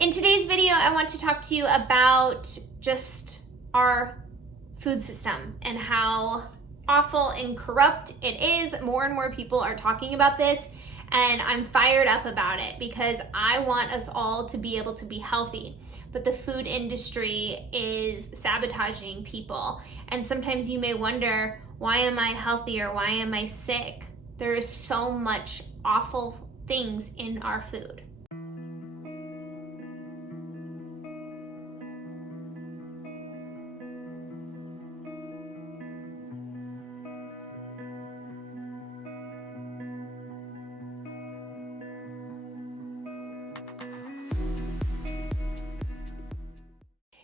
In today's video, I want to talk to you about just our food system and how awful and corrupt it is. More and more people are talking about this, and I'm fired up about it because I want us all to be able to be healthy. But the food industry is sabotaging people. And sometimes you may wonder, why am I healthy or why am I sick? There is so much awful things in our food.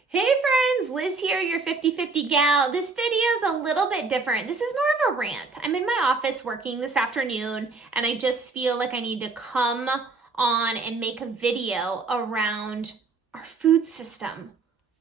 Hey friends, Liz here, your 50/50 gal. This video is a little bit different. This is more of a rant. I'm in my office working this afternoon, and I just feel like I need to come on and make a video around our food system.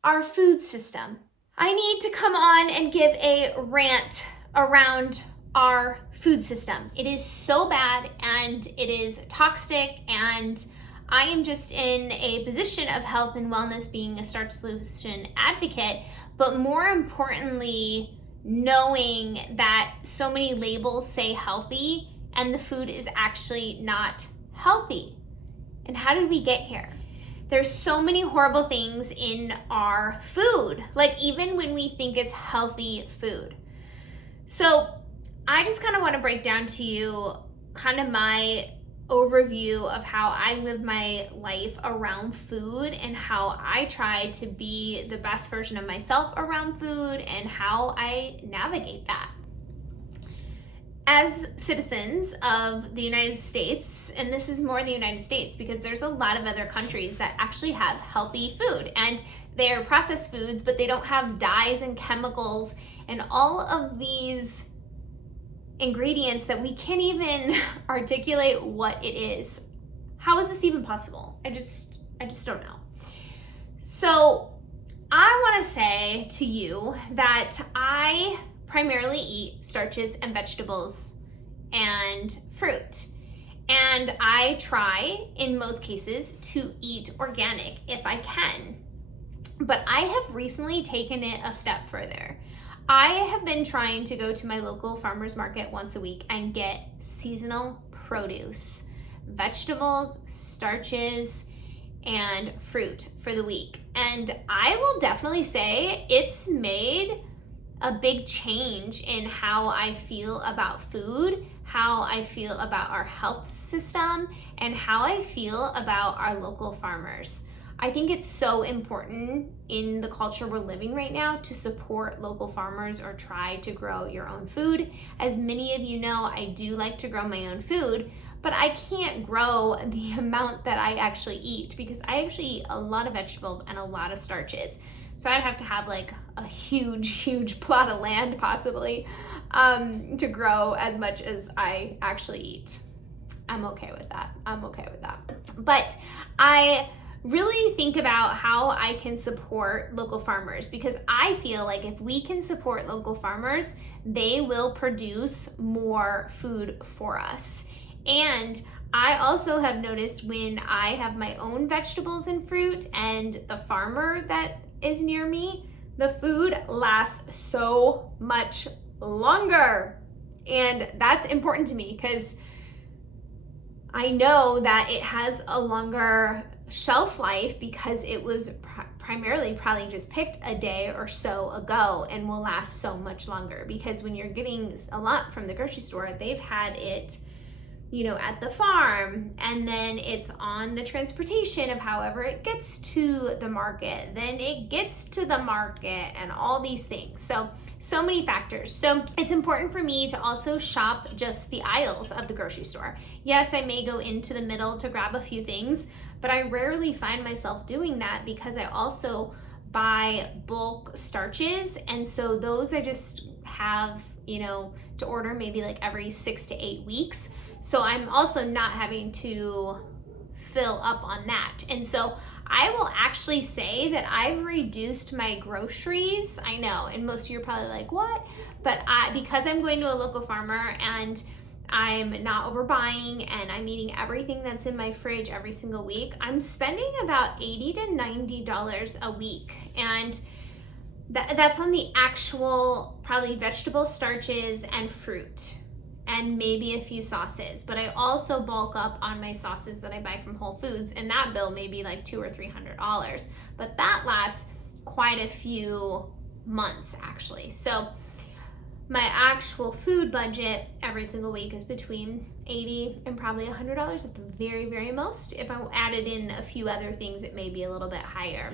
Our food system. I need to come on and give a rant around our food system. It is so bad and it is toxic, and I am just in a position of health and wellness, being a Starch solution advocate, but more importantly, knowing that so many labels say healthy and the food is actually not healthy. And how did we get here? There's so many horrible things in our food, like even when we think it's healthy food. So I just kind of want to break down to you kind of my overview of how I live my life around food and how I try to be the best version of myself around food and how I navigate that. As citizens of the United States, and this is more the United States because there's a lot of other countries that actually have healthy food, and they're processed foods, but they don't have dyes and chemicals and all of these ingredients that we can't even articulate what it is. How is this even possible? I just don't know. So I want to say to you that I primarily eat starches and vegetables and fruit. And I try, in most cases, to eat organic if I can. But I have recently taken it a step further. I have been trying to go to my local farmer's market once a week and get seasonal produce, vegetables, starches, and fruit for the week. And I will definitely say it's made a big change in how I feel about food, how I feel about our health system, and how I feel about our local farmers. I think it's so important in the culture we're living right now to support local farmers or try to grow your own food. As many of you know, I do like to grow my own food, but I can't grow the amount that I actually eat because I actually eat a lot of vegetables and a lot of starches. So I'd have to have like a huge plot of land possibly to grow as much as I actually eat. I'm okay with that. But I really think about how I can support local farmers, because I feel like if we can support local farmers, they will produce more food for us. And I also have noticed when I have my own vegetables and fruit and the farmer that is near me, the food lasts so much longer. And that's important to me because I know that it has a longer shelf life because it was primarily probably just picked a day or so ago and will last so much longer. Because when you're getting a lot from the grocery store, they've had it, at the farm, and then it's on the transportation of however it gets to the market, then it gets to the market, and all these things. So many factors. So it's important for me to also shop just the aisles of the grocery store. Yes, I may go into the middle to grab a few things, but I rarely find myself doing that because I also buy bulk starches, and so those I just have, to order maybe like every 6 to 8 weeks. So I'm also not having to fill up on that. And so I will actually say that I've reduced my groceries. I know, and most of you are probably like, what? But because I'm going to a local farmer and I'm not overbuying and I'm eating everything that's in my fridge every single week, I'm spending about $80 to $90 a week. And that's on the actual probably vegetable starches and fruit and maybe a few sauces. But I also bulk up on my sauces that I buy from Whole Foods, and that bill may be like $200 or $300. But that lasts quite a few months actually. So my actual food budget every single week is between $80 and probably $100 at the very, very most. If I added in a few other things, it may be a little bit higher.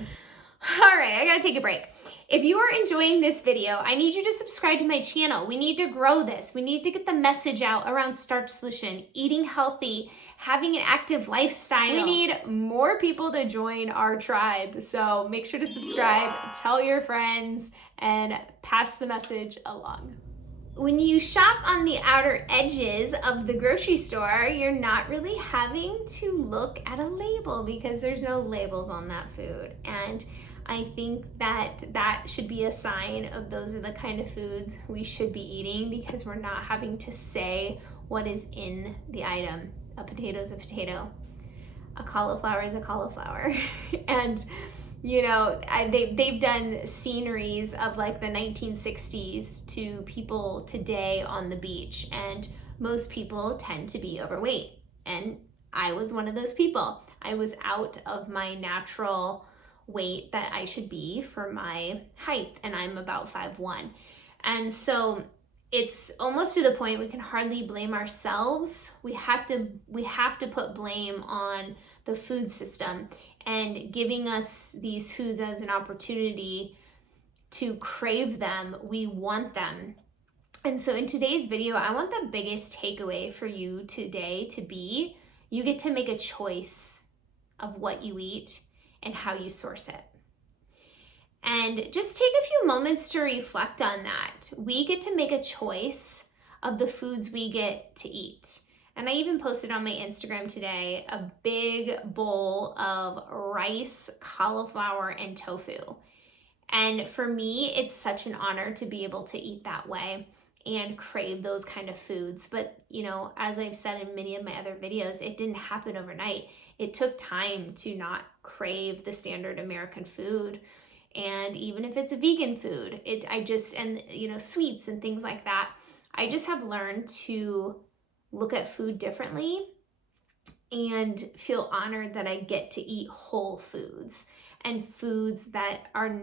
All right, I gotta take a break. If you are enjoying this video, I need you to subscribe to my channel. We need to grow this. We need to get the message out around starch solution, eating healthy, having an active lifestyle. We need more people to join our tribe. So make sure to subscribe, tell your friends, and pass the message along. When you shop on the outer edges of the grocery store, you're not really having to look at a label because there's no labels on that food. And I think that should be a sign of those are the kind of foods we should be eating, because we're not having to say what is in the item. A potato is a potato. A cauliflower is a cauliflower. And you know, they've done sceneries of like the 1960s to people today on the beach, and most people tend to be overweight. And I was one of those people. I was out of my natural weight that I should be for my height, and I'm about 5'1". And so it's almost to the point we can hardly blame ourselves. We have to put blame on the food system and giving us these foods as an opportunity to crave them. We want them. And so in today's video, I want the biggest takeaway for you today to be, you get to make a choice of what you eat and how you source it. And just take a few moments to reflect on that. We get to make a choice of the foods we get to eat. And I even posted on my Instagram today a big bowl of rice, cauliflower, and tofu. And for me, it's such an honor to be able to eat that way and crave those kind of foods. But, you know, as I've said in many of my other videos, it didn't happen overnight. It took time to not crave the standard American food. And even if it's a vegan food, and you know, sweets and things like that, I just have learned to look at food differently and feel honored that I get to eat whole foods and foods that are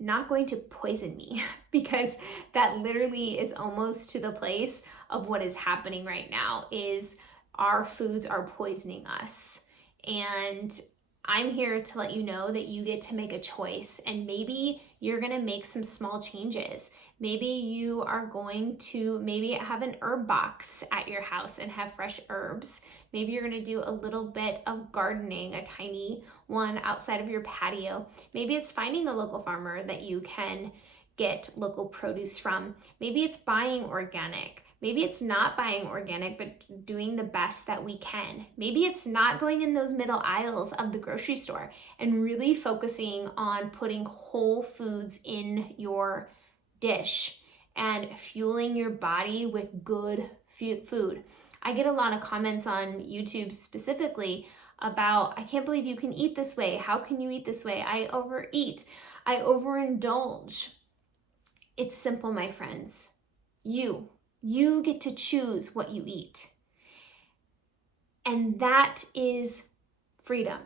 not going to poison me, because that literally is almost to the place of what is happening right now, is our foods are poisoning us. And I'm here to let you know that you get to make a choice, and maybe you're gonna make some small changes. Maybe you are going to have an herb box at your house and have fresh herbs. Maybe you're gonna do a little bit of gardening, a tiny one outside of your patio. Maybe it's finding a local farmer that you can get local produce from. Maybe it's buying organic. Maybe it's not buying organic, but doing the best that we can. Maybe it's not going in those middle aisles of the grocery store and really focusing on putting whole foods in your dish and fueling your body with good food. I get a lot of comments on YouTube specifically about, I can't believe you can eat this way. How can you eat this way? I overeat. I overindulge. It's simple, my friends. You get to choose what you eat. And that is freedom.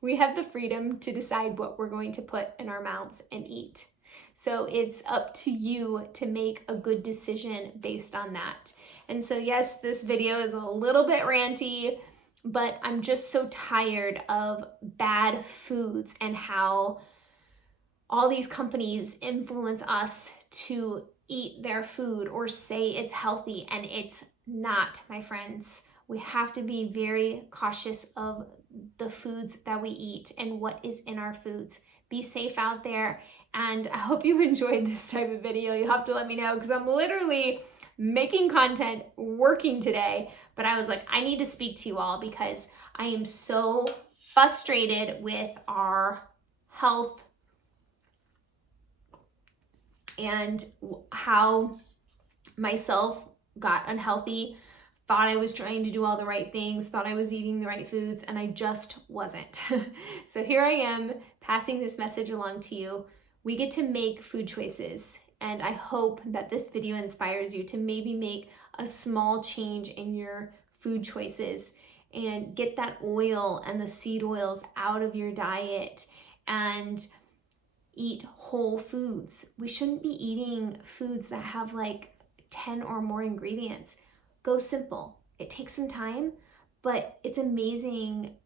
We have the freedom to decide what we're going to put in our mouths and eat. So it's up to you to make a good decision based on that. And so yes, this video is a little bit ranty, but I'm just so tired of bad foods and how all these companies influence us to eat their food or say it's healthy, and it's not, my friends. We have to be very cautious of the foods that we eat and what is in our foods. Be safe out there, and I hope you enjoyed this type of video. You have to let me know, because I'm literally making content, working today, but I was like, I need to speak to you all because I am so frustrated with our health and how myself got unhealthy thought I was trying to do all the right things, thought I was eating the right foods, and I just wasn't. So here I am passing this message along to you. We get to make food choices, and I hope that this video inspires you to maybe make a small change in your food choices and get that oil and the seed oils out of your diet and eat whole foods. We shouldn't be eating foods that have like 10 or more ingredients. Go simple. It takes some time, but it's amazing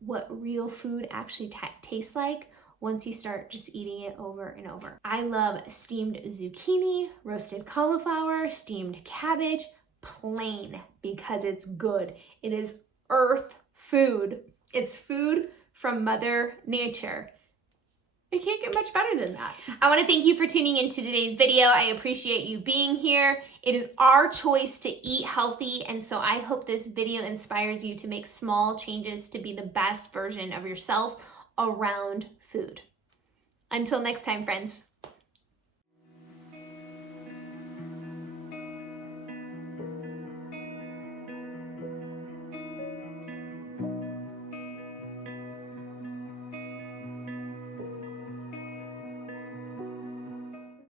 what real food actually tastes like once you start just eating it over and over. I love steamed zucchini, roasted cauliflower, steamed cabbage, plain, because it's good. It is earth food. It's food from Mother Nature. It can't get much better than that. I want to thank you for tuning into today's video. I appreciate you being here. It is our choice to eat healthy, and so I hope this video inspires you to make small changes to be the best version of yourself around food. Until next time, friends.